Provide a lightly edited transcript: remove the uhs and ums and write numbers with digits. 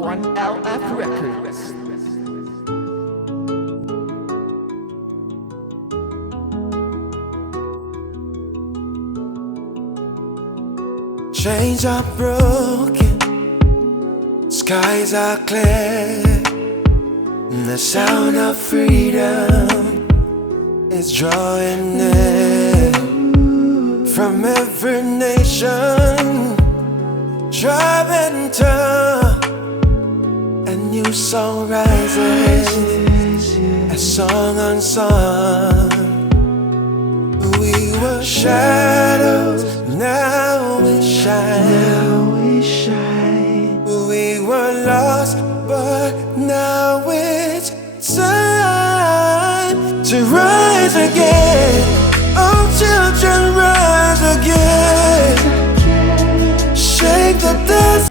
1LF Records. Chains are broken, skies are clear, and the sound of freedom is drawing near. From every nation, tribe and tongue, a new soul rises, a song unsung. We were shadows, now we shine. We were lost, but now it's time to rise again. Oh, children, rise again. Shake the dust.